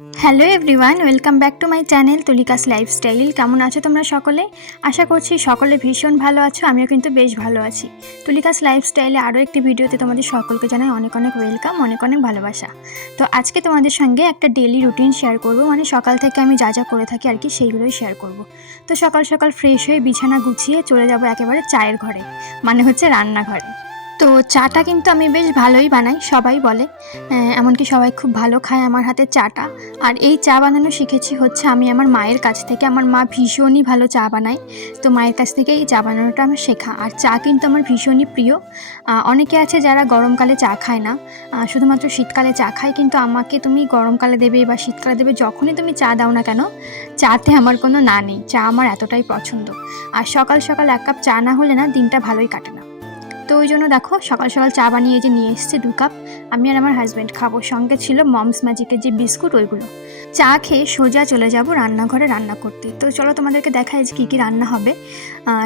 Hello everyone welcome back to my channel Tulika's lifestyle কেমন আছো তোমরা সকলে? আশা করছি সকলে ভীষণ ভালো আছো, আমিও কিন্তু বেশ ভালো আছি। তুলিকাস লাইফস্টাইলে আরও একটি ভিডিওতে তোমাদের সকলকে জানাই অনেক অনেক ওয়েলকাম অনেক অনেক ভালোবাসা। তো আজকে তোমাদের সঙ্গে একটা ডেলি রুটিন শেয়ার করব মানে সকাল থেকে আমি যা যা করে থাকি আর কি সেইগুলোই শেয়ার করব। তো সকাল সকাল ফ্রেশ হয়ে বিছানা গুছিয়ে চলে যাব একেবারে চায়ের ঘরে মানে হচ্ছে রান্নাঘরে। তো চাটা কিন্তু আমি বেশ ভালোই বানাই, সবাই বলে। এমনকি সবাই খুব ভালো খায় আমার হাতে চাটা। আর এই চা বানানো শিখেছি হচ্ছে আমি আমার মায়ের কাছ থেকে। আমার মা ভীষণই ভালো চা বানায়। তো মায়ের কাছ থেকে এই চা বানানোটা আমার শেখা। আর চা কিন্তু আমার ভীষণই প্রিয়। অনেকে আছে যারা গরমকালে চা খায় না। শুধুমাত্র শীতকালে চা খায়, কিন্তু আমাকে তুমি গরমকালে দেবে বা শীতকালে দেবে যখনই তুমি চা দাও না কেন, চাতে আমার কোনো না নেই। চা আমার এতটাই পছন্দ। আর সকাল সকাল এক কাপ চা না হলে না দিনটা ভালোই কাটে না। তো ওই জন্য দেখো, সকাল সকাল চা বানিয়ে যে নিয়ে এসছে দু কাপ। আমি আর আমার হাজব্যান্ড খাব। সঙ্গে ছিল মমস ম্যাজিকের যে বিস্কুট ওইগুলো। চা খেয়ে সোজা চলে যাব রান্নাঘরে রান্না করতে। তো চলো তোমাদেরকে দেখায় যে কী কী রান্না হবে।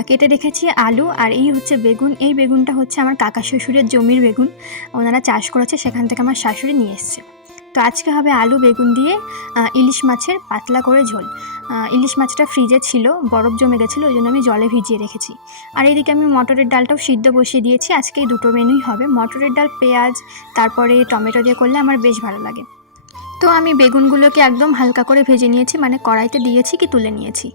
কেটে রেখেছি আলু আর এই হচ্ছে বেগুন। এই বেগুনটা হচ্ছে আমার কাকা শ্বশুরের জমির বেগুন। ওনারা চাষ করেছে, সেখান থেকে আমার শাশুড়ি নিয়ে এসছে। তো আজকে হবে আলু, বেগুন দিয়ে ইলিশ মাছের পাতলা করে ঝোল। ইলিশ মাছটা ফ্রিজে ছিল, বরফ জমে গেছিল, ওই জন্য আমি জলে ভিজিয়ে রেখেছি। আর এইদিকে আমি মটরের ডালটাও সিদ্ধ বসিয়ে দিয়েছি আজকে এই দুটো মেনুই হবে। মটরের ডাল, পেঁয়াজ, তারপরে টমেটো দিয়ে করলে আমার বেশ ভালো লাগে। তো আমি বেগুনগুলোকে একদম হালকা করে ভেজে নিয়েছি মানে কড়াইতে দিয়েছি কি তুলে নিয়েছি।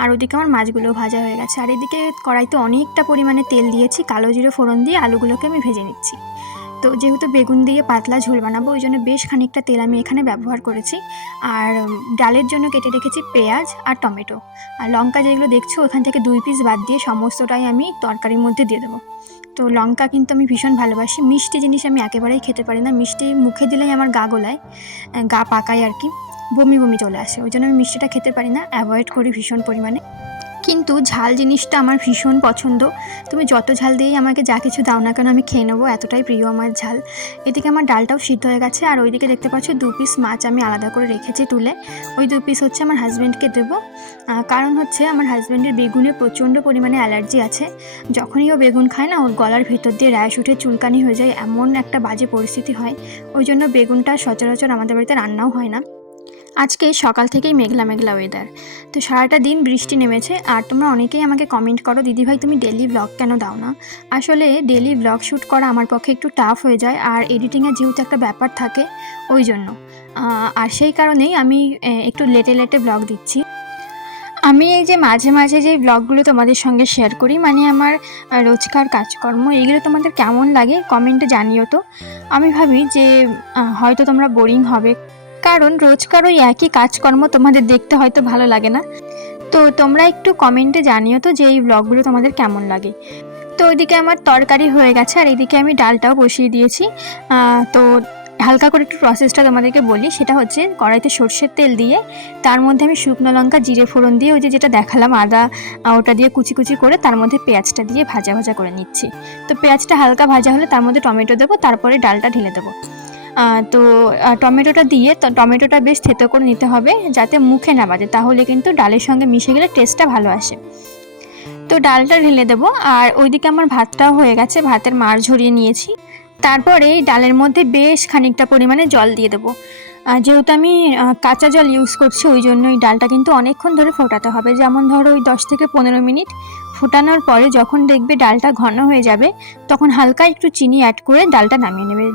আর ওদিকে আমার মাছগুলো ভাজা হয়ে গেছে। আর এদিকে কড়াইতে অনেকটা পরিমাণে তেল দিয়েছি, কালো জিরে ফোড়ন দিয়ে আলুগুলোকে আমি ভেজে নিচ্ছি। তো যেহেতু বেগুন দিয়ে পাতলা ঝোল বানাবো, ওই জন্য বেশ খানিকটা তেল আমি এখানে ব্যবহার করেছি। আর ডালের জন্য কেটে রেখেছি পেঁয়াজ আর টমেটো। আর লঙ্কা যেগুলো দেখছ, ওখান থেকে দুই পিস বাদ দিয়ে সমস্তটাই আমি তরকারির মধ্যে দিয়ে দেবো। তো লঙ্কা কিন্তু আমি ভীষণ ভালোবাসি। মিষ্টি জিনিস আমি একেবারেই খেতে পারি না। মিষ্টি মুখে দিলেই আমার গা গোলায়, গা পাকায় আর কি। বমি বমি চলে আসে। ওই জন্য আমি মিষ্টিটা খেতে পারি না। অ্যাভয়েড করি ভীষণ পরিমাণে। কিন্তু ঝাল জিনিসটা আমার ভীষণ পছন্দ। তুমি যত ঝাল দিয়েই আমাকে যা কিছু দাও না কেন আমি খেয়ে নেব, এতটাই প্রিয় আমার ঝাল। এদিকে আমার ডালটাও সিদ্ধ হয়ে গেছে আর ওইদিকে দেখতে পাচ্ছ দু পিস মাছ আমি আলাদা করে রেখেছি তুলে। ওই দু পিস হচ্ছে আমার হাজব্যান্ডকে দেবো। কারণ হচ্ছে আমার হাজব্যান্ডের বেগুনে প্রচণ্ড পরিমাণে অ্যালার্জি আছে। যখনই ও বেগুন খায় না, ওর গলার ভেতর দিয়ে র্যাশ উঠে চুলকানি হয়ে যায়, এমন একটা বাজে পরিস্থিতি হয়। ওই জন্য বেগুনটা সচরাচর আমাদের বাড়িতে রান্নাও হয় না। আজকে সকাল থেকেই মেঘলা মেঘলা ওয়েদার তো সারাটা দিন বৃষ্টি নেমেছে, আর তোমরা অনেকেই আমাকে কমেন্ট করো দিদিভাই তুমি ডেলি ব্লগ কেন দাও না? আসলে ডেলি ব্লগ শ্যুট করা আমার পক্ষে একটু টাফ হয়ে যায়, আর এডিটিংয়ের যেহেতু একটা ব্যাপার থাকে, ওই জন্য। আর সেই কারণেই আমি একটু লেটে লেটে ব্লগ দিচ্ছি। আমি এই যে মাঝে মাঝে যে ব্লগগুলো তোমাদের সঙ্গে শেয়ার করি মানে আমার রোজকার কাজকর্ম, এইগুলো তোমাদের কেমন লাগে কমেন্টে জানিও তো। আমি ভাবি যে হয়তো তোমরা বোরিং হবে। কারণ রোজকার ওই একই কাজকর্ম তোমাদের দেখতে হয়তো ভালো লাগে না। তো তোমরা একটু কমেন্টে জানিও তো যে এই ব্লগগুলো তোমাদের কেমন লাগে। তো ওইদিকে আমার তরকারি হয়ে গেছে আর এইদিকে আমি ডালটাও বসিয়ে দিয়েছি। তো হালকা করে একটু প্রসেসটা তোমাদেরকে বলি, সেটা হচ্ছে কড়াইতে সর্ষের তেল দিয়ে, তার মধ্যে আমি শুকনো লঙ্কা, জিরে ফোড়ন দিয়ে ওই যে যেটা দেখালাম আদা ওটা দিয়ে কুচি কুচি করে তার মধ্যে পেঁয়াজটা দিয়ে ভাজা ভাজা করে নিচ্ছি। তো পেঁয়াজটা হালকা ভাজা হলে তার মধ্যে টমেটো দেবো, তারপরে ডালটা ঢেলে দেবো। তো টমেটোটা দিয়ে টমেটোটা বেশ থেতো করে নিতে হবে যাতে মুখে না বাজে, তাহলে কিন্তু ডালের সঙ্গে মিশে গেলে টেস্টটা ভালো আসে। তো ডালটা ঢেলে দেবো, আর ওইদিকে আমার ভাতটাও হয়ে গেছে, ভাতের মার ঝরিয়ে নিয়েছি। তারপরে ডালের মধ্যে বেশ খানিকটা পরিমাণে জল দিয়ে দেবো। যেহেতু আমি কাঁচা জল ইউজ করছি, ওই জন্য ওই ডালটা কিন্তু অনেকক্ষণ ধরে ফোটাতে হবে। যেমন ধরো ওই দশ থেকে পনেরো মিনিট ফোটানোর পরে যখন দেখবে ডালটা ঘন হয়ে যাবে, তখন হালকা একটু চিনি অ্যাড করে ডালটা নামিয়ে নেবে।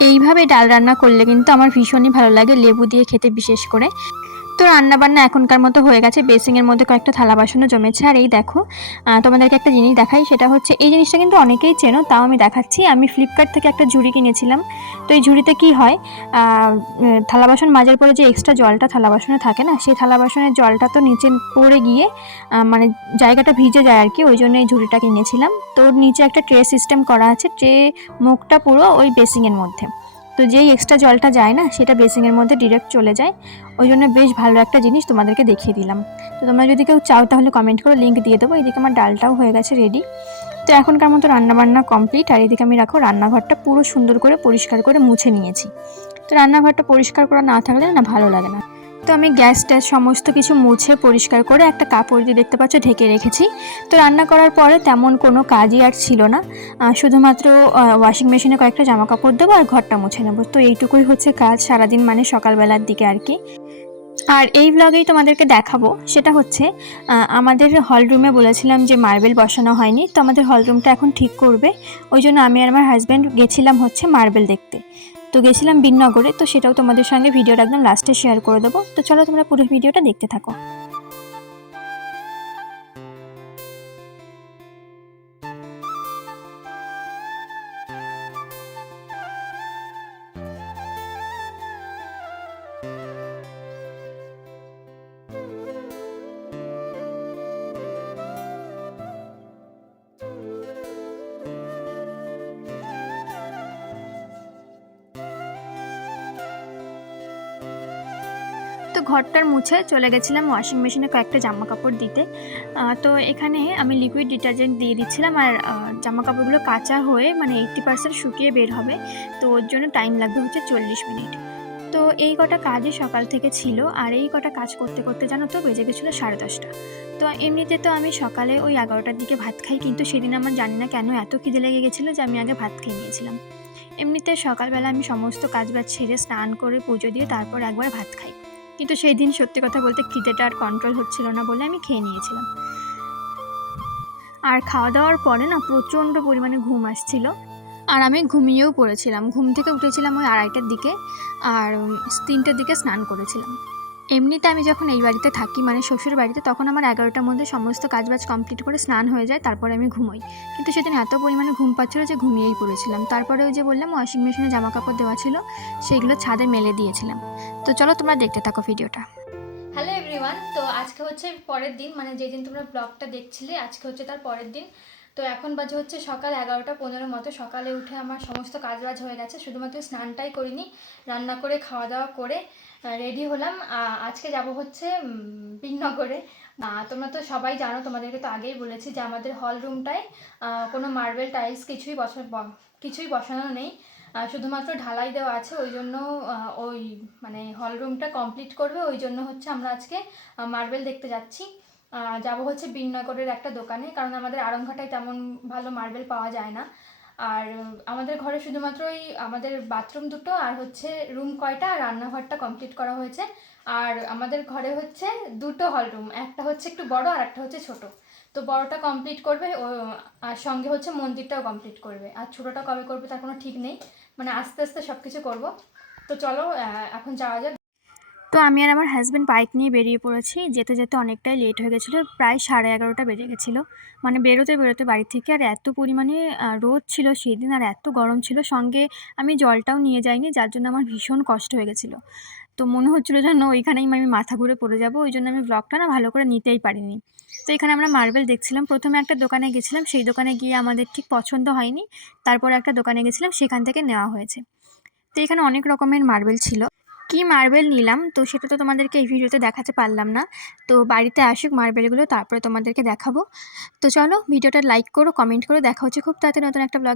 এইভাবে ডাল রান্না করলে কিন্তু আমার ভীষণই ভালো লাগে লেবু দিয়ে খেতে বিশেষ করে। তো রান্না বান্না এখনকার মতো হয়ে গেছে। বেসিংয়ের মধ্যে কয়েকটা থালা বাসনও জমেছে। আর এই দেখো তোমাদেরকে একটা জিনিস দেখাই। সেটা হচ্ছে, এই জিনিসটা কিন্তু অনেকেই চেনো, তাও আমি দেখাচ্ছি। আমি ফ্লিপকার্ট থেকে একটা ঝুড়ি কিনেছিলাম। তো এই ঝুড়িতে কি হয় থালা বাসন মাজার পরে যে এক্সট্রা জলটা থালা বাসনে থাকে না, সেই থালা বাসনের জলটা তো নিচে পড়ে গিয়ে মানে জায়গাটা ভিজে যায় আর কি, ওই জন্য এই ঝুড়িটা কিনেছিলাম। তো নিচে একটা ট্রে সিস্টেম করা আছে। ট্রে মুখটা পুরো ওই বেসিংয়ের মধ্যে। তো যেই এক্সট্রা জলটা যায় না, সেটা বেসিংয়ের মধ্যে ডিরেক্ট চলে যায়। ওই জন্য বেশ ভালো একটা জিনিস তোমাদেরকে দেখিয়ে দিলাম। তো তোমরা যদি কেউ চাও তাহলে কমেন্ট করে লিঙ্ক দিয়ে দেবো। এদিকে আমার ডালটাও হয়ে গেছে রেডি তো এখনকার মতো রান্নাবান্না কমপ্লিট আর এদিকে আমি রাখো, রান্নাঘরটা পুরো সুন্দর করে পরিষ্কার করে মুছে নিয়েছি। তো রান্নাঘরটা পরিষ্কার করা না থাকলে না ভালো লাগে না। তো আমি গ্যাস ট্যাস সমস্ত কিছু মুছে পরিষ্কার করে একটা কাপড় দিয়ে দেখতে পাচ্ছ, ঢেকে রেখেছি। তো রান্না করার পরে তেমন কোনো কাজই আর ছিল না। শুধুমাত্র ওয়াশিং মেশিনে কয়েকটা জামা কাপড় দেবো আর ঘরটা মুছে নেব। তো এইটুকুই হচ্ছে কাজ সারাদিন মানে সকালবেলার দিকে আর কি। আর এই ব্লগেই তোমাদেরকে দেখাবো, সেটা হচ্ছে আমাদের হল রুমে বলেছিলাম যে মার্বেল বসানো হয়নি, তো আমাদের হল রুমটা এখন ঠিক করবে। ওই জন্য আমি আর আমার হাজব্যান্ড গেছিলাম হচ্ছে মার্বেল দেখতে। তো গেছিলাম বিননগরে তো সেটাও তোমাদের সঙ্গে ভিডিওটা একদম লাস্টে শেয়ার করে দেবো। তো চলো তোমরা পুরো ভিডিওটা দেখতে থাকো। ঘরটার মুছে চলে গেছিলাম ওয়াশিং মেশিনে কয়েকটা জামা কাপড় দিতে তো এখানে আমি লিকুইড ডিটারজেন্ট দিয়ে দিচ্ছিলাম আর জামা কাপড়গুলো কাঁচা হয়ে মানে এইট্টি পার্সেন্ট শুকিয়ে বের হবে। তো ওর জন্য টাইম লাগবে হচ্ছে চল্লিশ মিনিট। তো এই কটা কাজই সকাল থেকে ছিল আর এই কটা কাজ করতে করতে জানো তো বেজে গেছিল সাড়ে দশটা। তো এমনিতে তো আমি সকালে ওই এগারোটার দিকে ভাত খাই, কিন্তু সেদিন আমার জানি না কেন এত খিদে লেগে গেছিল যে আমি আগে ভাত খেয়ে নিয়েছিলাম। এমনিতে সকালবেলা আমি সমস্ত কাজ বাজ ছেড়ে স্নান করে পুজো দিয়ে তারপর একবার ভাত খাই। কিন্তু সেই দিন সত্যি কথা বলতে খিদেটা আর কন্ট্রোল হচ্ছিল না বলে আমি খেয়ে নিয়েছিলাম। আর খাওয়া দাওয়ার পরে না প্রচণ্ড পরিমাণে ঘুম আসছিল। আর আমি ঘুমিয়েও পড়েছিলাম। ঘুম থেকে উঠেছিলাম ওই আড়াইটার দিকে। আর তিনটের দিকে স্নান করেছিলাম। এমনিতে আমি যখন এই বাড়িতে থাকি মানে শ্বশুর বাড়িতে, তখন আমার এগারোটার মধ্যে সমস্ত কাজবাজ কমপ্লিট করে স্নান হয়ে যায়, তারপরে আমি ঘুমোই। কিন্তু সেদিন এত পরিমাণে ঘুম পাচ্ছিল যে ঘুমিয়েই পড়েছিলাম। তারপরে ওই যে বললাম ওয়াশিং মেশিনে জামা কাপড় দেওয়া ছিল সেইগুলো ছাদে মেলে দিয়েছিলাম। তো চলো তোমরা দেখতে থাকো ভিডিওটা। হ্যালো এভরিওয়ান তো আজকে হচ্ছে পরের দিন মানে যেদিন তোমরা ব্লগটা দেখছিলে, আজকে হচ্ছে তার পরের দিন। তো এখন বাজে হচ্ছে সকাল এগারোটা পনেরো মতো, সকালে উঠে আমার সমস্ত কাজবাজ হয়ে গেছে, শুধুমাত্র স্নানটাই করিনি, রান্না করে, খাওয়া দাওয়া করে রেডি হলাম। আজকে যাব হচ্ছে বিনগরে। তোমরা তো সবাই জানো, তোমাদেরকে তো আগেই বলেছি যে আমাদের হল রুমটায় কোনো মার্বেল টাইলস কিছুই বসা কিছুই বসানো নেই। শুধুমাত্র ঢালাই দেওয়া আছে, ওই জন্য ওই মানে হল রুমটা কমপ্লিট করবে। ওই জন্য হচ্ছে আমরা আজকে মার্বেল দেখতে যাচ্ছি। যাব হচ্ছে বিননগরের একটা দোকানে, কারণ আমাদের আরংঘাটায় তেমন ভালো মার্বেল পাওয়া যায় না। আর আমাদের ঘরে শুধুমাত্র ওই আমাদের বাথরুম দুটো আর হচ্ছে রুম কয়টা আর রান্নাঘরটা কমপ্লিট করা হয়েছে। আর আমাদের ঘরে হচ্ছে দুটো হল রুম, একটা হচ্ছে একটু বড় আর একটা হচ্ছে ছোট। তো বড়টা কমপ্লিট করবে, ও, আর সঙ্গে হচ্ছে মন্দিরটাও কমপ্লিট করবে। আর ছোটোটা কবে করবে তার কোনো ঠিক নেই। মানে আস্তে আস্তে সব কিছু করব। তো চলো এখন যাওয়া যাক। তো আমি আর আমার হাজব্যান্ড বাইক নিয়ে বেরিয়ে পড়েছি। যেতে যেতে অনেকটাই লেট হয়ে গেছিল, প্রায় সাড়ে এগারোটা বেজে গেছিল। মানে বেরোতে বেরোতে বাড়ি থেকে আর এত পরিমাণে রোদ ছিল সেই দিন আর এত গরম ছিল, সঙ্গে আমি জলটাও নিয়ে যাইনি, যার জন্য আমার ভীষণ কষ্ট হয়ে গেছিল। তো মনে হচ্ছিল যেন ওইখানেই আমি মাথা ঘুরে পড়ে যাব, ওই জন্য আমি ব্লগটা না ভালো করে নিতেই পারিনি। তো এখানে আমরা মার্বেল দেখছিলাম, প্রথমে একটা দোকানে গেছিলাম, সেই দোকানে গিয়ে আমাদের ঠিক পছন্দ হয়নি, তারপর একটা দোকানে গেছিলাম, সেখান থেকে নেওয়া হয়েছে। তো এখানে অনেক রকমের মার্বেল ছিল। কি মার্বেল নিলাম? তো সেটা তো তোমাদেরকে এই ভিডিওতে দেখাতে পারলাম না। তো বাড়িতে আসুক মার্বেলগুলো তারপরে তোমাদেরকে দেখাবো। তো চলো ভিডিওটা লাইক করো কমেন্ট করো, দেখা হচ্ছে খুব তাড়াতাড়ি নতুন একটা ব্লগে